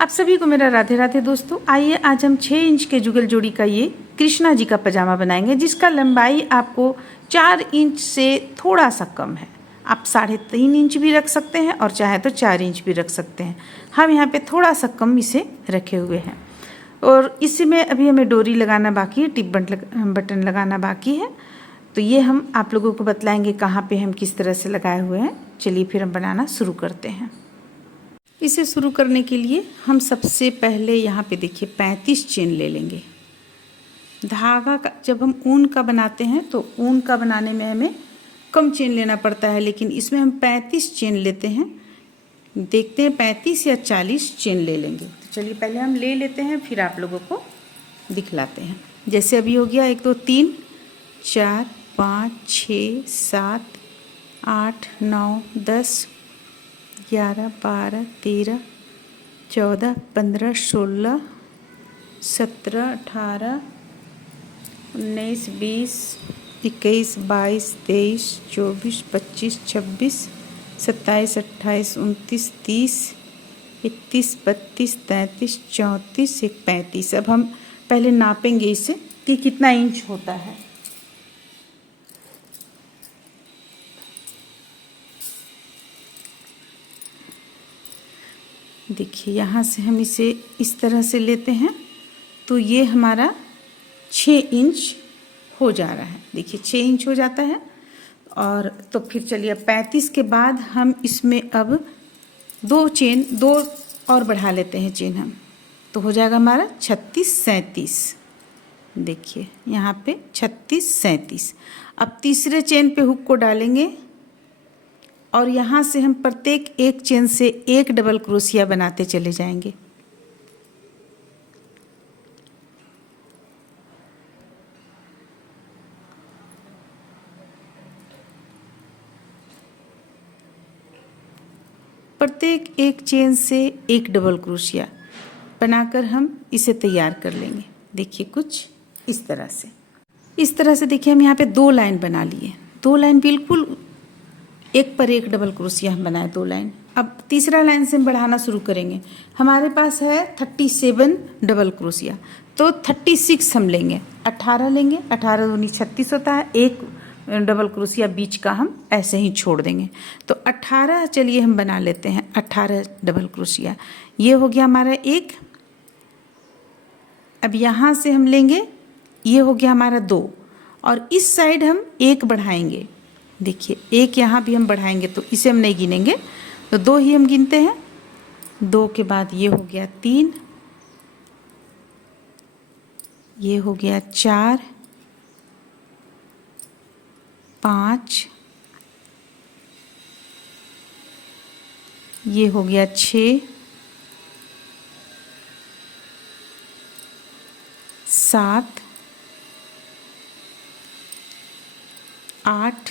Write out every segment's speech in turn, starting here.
आप सभी को मेरा राधे राधे दोस्तों। आइए आज हम 6 इंच के जुगल जोड़ी का ये कृष्णा जी का पजामा बनाएंगे, जिसका लंबाई आपको 4 इंच से थोड़ा सा कम है। आप 3.5 इंच भी रख सकते हैं और चाहे तो 4 इंच भी रख सकते हैं। हम यहाँ पे थोड़ा सा कम इसे रखे हुए हैं और इसमें अभी हमें डोरी लगाना बाकी है, टिप बटन लगाना बाकी है। तो ये हम आप लोगों को बतलाएंगे कहाँ पे हम किस तरह से लगाए हुए हैं। चलिए फिर हम बनाना शुरू करते हैं। इसे शुरू करने के लिए हम सबसे पहले यहाँ पे देखिए 35 चेन ले लेंगे। धागा का जब हम ऊन का बनाते हैं तो ऊन का बनाने में हमें कम चेन लेना पड़ता है, लेकिन इसमें हम 35 चेन लेते हैं। देखते हैं 35 या 40 चेन ले लेंगे। तो चलिए पहले हम ले लेते हैं, फिर आप लोगों को दिखलाते हैं। जैसे अभी हो गया 1 2 3 4 5 6 7 8 9 10 11 12 13 14 15 16 17 18 19 20 21 22 23 24 25 26 27 28 29 30 31 32 33 34 35। अब हम पहले नापेंगे इसे कि कितना इंच होता है। देखिए यहाँ से हम इसे इस तरह से लेते हैं तो ये हमारा 6 इंच हो जा रहा है। देखिए 6 इंच हो जाता है। और तो फिर चलिए 35 के बाद हम इसमें अब 2 और बढ़ा लेते हैं चेन हम, तो हो जाएगा हमारा 36 37। देखिए यहाँ पे 36 37। अब तीसरे चेन पे हुक को डालेंगे और यहाँ से हम प्रत्येक एक चेन से एक डबल क्रोशिया बनाते चले जाएंगे। प्रत्येक एक चेन से एक डबल क्रोशिया बनाकर हम इसे तैयार कर लेंगे। देखिए कुछ इस तरह से देखिए हम यहाँ पे 2 लाइन बना लिए। 2 लाइन बिल्कुल एक पर एक डबल क्रोशिया हम बनाए 2 लाइन। अब तीसरा लाइन से हम बढ़ाना शुरू करेंगे। हमारे पास है 37 डबल क्रोशिया, तो 36 हम लेंगे, 18 लेंगे। 18 दूनी 36 होता है। एक डबल क्रोशिया बीच का हम ऐसे ही छोड़ देंगे, तो 18 चलिए हम बना लेते हैं। 18 डबल क्रोशिया ये हो गया हमारा एक। अब यहाँ से हम लेंगे, ये हो गया हमारा 2 और इस साइड हम 1 बढ़ाएंगे। देखिए 1 यहाँ भी हम बढ़ाएंगे, तो इसे हम नहीं गिनेंगे, तो 2 ही हम गिनते हैं। 2 के बाद ये हो गया 3, ये हो गया 4 5, ये हो गया 6 7 8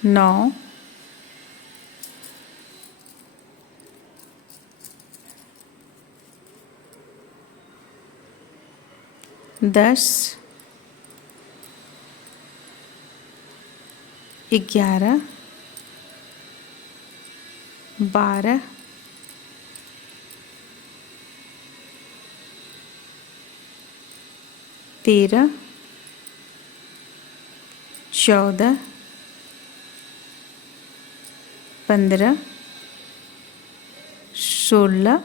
9 10 11 12 13 14 15 16।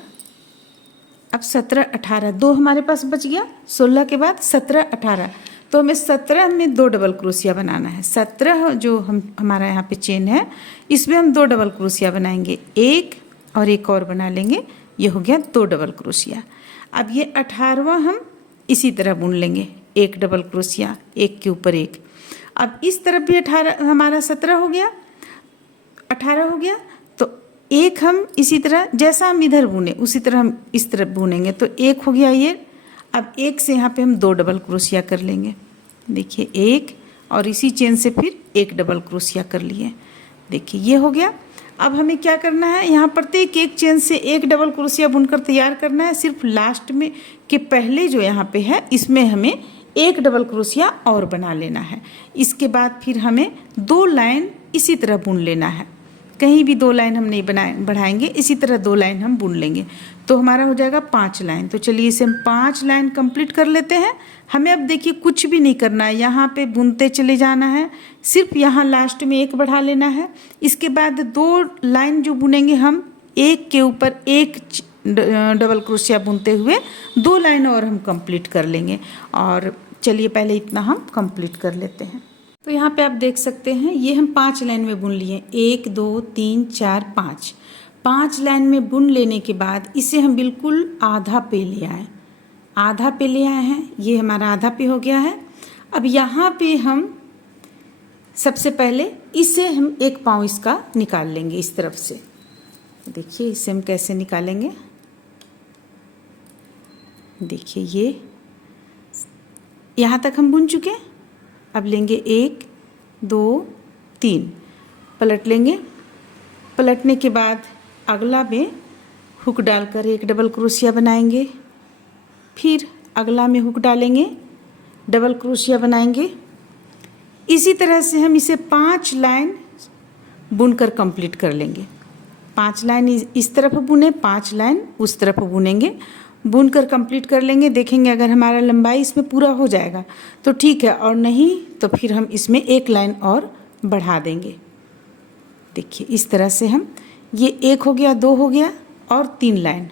अब 17 18, 2 हमारे पास बच गया। 16 के बाद 17 18, तो हमें 17 में 2 डबल क्रोशिया बनाना है। 17 जो हमारा यहाँ पे चेन है, इसमें हम 2 डबल क्रोशिया बनाएंगे, एक और एक और बना लेंगे। ये हो गया 2 डबल क्रोशिया। अब ये 18वां हम इसी तरह बुन लेंगे, एक डबल क्रोशिया एक के ऊपर एक। अब इस तरफ भी 18 हमारा 17 हो गया, 18 हो गया, तो एक हम इसी तरह जैसा हम इधर बुने उसी तरह हम इस तरफ बुनेंगे, तो एक हो गया ये। अब एक से यहाँ पे हम 2 डबल क्रोशिया कर लेंगे। देखिए एक और इसी चेन से फिर एक डबल क्रोशिया कर लिए। देखिए ये हो गया। अब हमें क्या करना है, यहाँ प्रत्येक एक चेन से एक डबल क्रोशिया बुनकर तैयार करना है। सिर्फ लास्ट में के पहले जो यहाँ पे है, इसमें हमें एक डबल क्रोशिया और बना लेना है। इसके बाद फिर हमें 2 लाइन इसी तरह बुन लेना है। कहीं भी 2 लाइन हम नहीं बढ़ाएंगे, इसी तरह 2 लाइन हम बुन लेंगे तो हमारा हो जाएगा 5 लाइन। तो चलिए इसे हम 5 लाइन कंप्लीट कर लेते हैं। हमें अब देखिए कुछ भी नहीं करना है, यहाँ पे बुनते चले जाना है, सिर्फ यहाँ लास्ट में 1 बढ़ा लेना है। इसके बाद 2 लाइन जो बुनेंगे हम एक के ऊपर एक डबल क्रोशिया बुनते हुए 2 लाइन और हम कंप्लीट कर लेंगे। और चलिए पहले इतना हम कंप्लीट कर लेते हैं। तो यहाँ पे आप देख सकते हैं ये हम 5 लाइन में बुन लिए, 1 2 3 4 5। 5 लाइन में बुन लेने के बाद इसे हम बिल्कुल आधा पे ले आए, आधा पे ले आए हैं, ये हमारा आधा पे हो गया है। अब यहाँ पे हम सबसे पहले इसे हम एक पाँव इसका निकाल लेंगे इस तरफ से। देखिए इसे हम कैसे निकालेंगे, देखिए ये यहाँ तक हम बुन चुके हैं। अब लेंगे 1 2 3, पलट लेंगे। पलटने के बाद अगला में हुक डालकर एक डबल क्रोशिया बनाएंगे, फिर अगला में हुक डालेंगे, डबल क्रोशिया बनाएंगे। इसी तरह से हम इसे 5 लाइन बुनकर कंप्लीट कर लेंगे। 5 लाइन इस तरफ बुने, 5 लाइन उस तरफ बुनेंगे, बुनकर कंप्लीट कर लेंगे। देखेंगे अगर हमारा लंबाई इसमें पूरा हो जाएगा तो ठीक है, और नहीं तो फिर हम इसमें 1 लाइन और बढ़ा देंगे। देखिए इस तरह से हम ये 1 हो गया, 2 हो गया और 3 लाइन।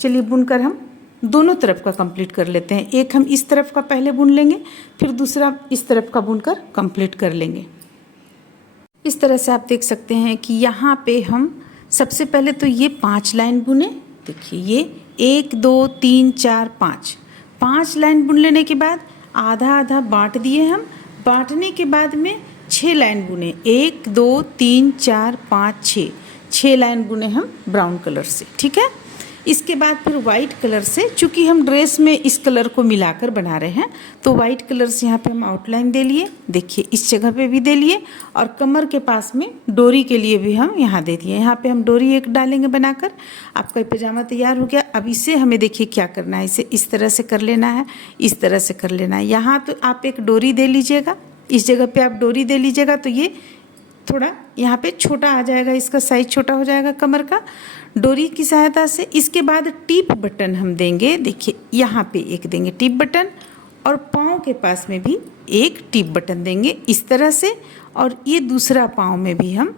चलिए बुनकर हम दोनों तरफ का कंप्लीट कर लेते हैं। एक हम इस तरफ का पहले बुन लेंगे, फिर दूसरा इस तरफ का बुनकर कंप्लीट कर लेंगे। इस तरह से आप देख सकते हैं कि यहाँ पे हम सबसे पहले तो ये 5 लाइन बुने। देखिए ये 1 2 3 4 5 लाइन बुन लेने के बाद आधा आधा बांट दिए हम। बांटने के बाद में 6 लाइन बुने, 1 2 3 4 5 6 लाइन बुने हम ब्राउन कलर से, ठीक है। इसके बाद फिर वाइट कलर से, चूँकि हम ड्रेस में इस कलर को मिलाकर बना रहे हैं तो वाइट कलर से यहाँ पे हम आउटलाइन दे लिए। देखिए इस जगह पे भी दे लिए और कमर के पास में डोरी के लिए भी हम यहाँ दे दिए। यहाँ पे हम डोरी एक डालेंगे बनाकर। आपका पजामा तैयार हो गया। अब इसे हमें देखिए क्या करना है, इसे इस तरह से कर लेना है, इस तरह से कर लेना है। यहाँ तो आप एक डोरी दे लीजिएगा, इस जगह पे आप डोरी दे लीजिएगा तो ये थोड़ा यहाँ पे छोटा आ जाएगा, इसका साइज छोटा हो जाएगा कमर का, डोरी की सहायता से। इसके बाद टिप बटन हम देंगे। देखिए यहाँ पे एक देंगे टिप बटन और पाँव के पास में भी एक टिप बटन देंगे इस तरह से, और ये दूसरा पाँव में भी हम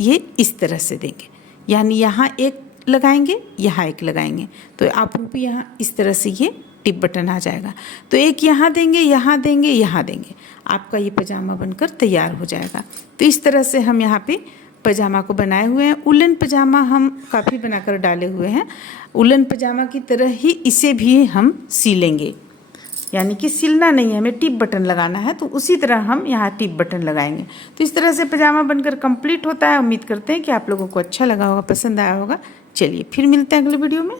ये इस तरह से देंगे, यानी यहाँ एक लगाएंगे, यहाँ एक लगाएंगे, तो आप भी यहाँ इस तरह से ये टिप बटन आ जाएगा। तो एक यहाँ देंगे, यहाँ देंगे, यहाँ देंगे, आपका ये पजामा बनकर तैयार हो जाएगा। तो इस तरह से हम यहाँ पे पजामा को बनाए हुए हैं। उलन पजामा हम काफ़ी बनाकर डाले हुए हैं। उलन पजामा की तरह ही इसे भी हम सिलेंगे, यानी कि सिलना नहीं है, हमें टिप बटन लगाना है, तो उसी तरह हम यहाँ टिप बटन लगाएंगे। तो इस तरह से पजामा बनकर कंप्लीट होता है। उम्मीद करते हैं कि आप लोगों को अच्छा लगा होगा, पसंद आया होगा। चलिए फिर मिलते हैं अगले वीडियो में।